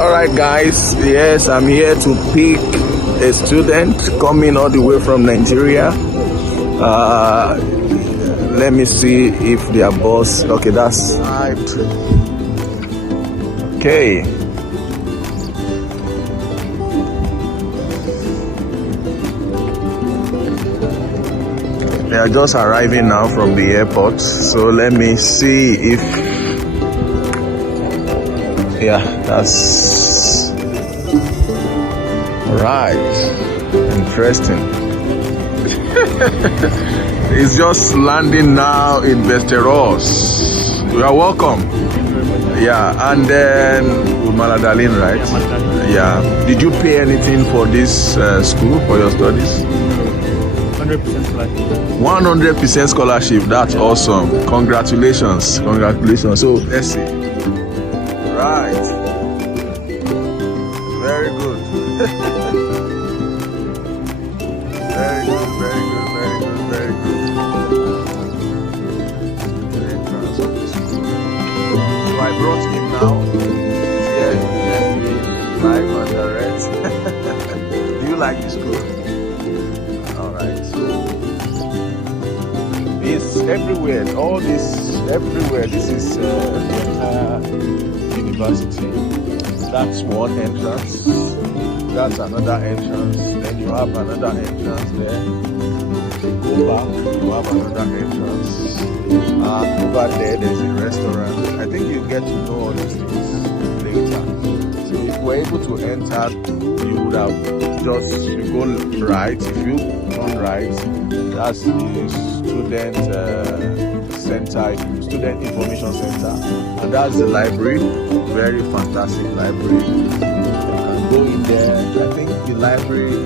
Alright guys, yes, I'm here to pick a student coming all the way from Nigeria. Let me see if their boss, okay, that's right. Okay. They are just arriving now from the airport, so let me see if, yeah, that's right. Interesting. It's just landing now in Westeros. You are welcome. Yeah, and then Maladalin, right? Yeah. Did you pay anything for this school for your studies? 100% scholarship. 100% scholarship. That's awesome. Congratulations. Congratulations. So let's see. Right. Very good. Very good, very good, very good, very good. So I brought him now. He's here in live and direct. Do you like the school? Alright, so it's everywhere. All this everywhere. This is the entire university. That's one entrance. That's another entrance. Then you have another entrance there. Go back, you have another entrance. Over there's a restaurant. I think you get to know all these things later. So if you were able to enter, you would have just, you go right. If you turn right, that's the student center, student information center. And that's the library. Very fantastic library. Go in there. I think the library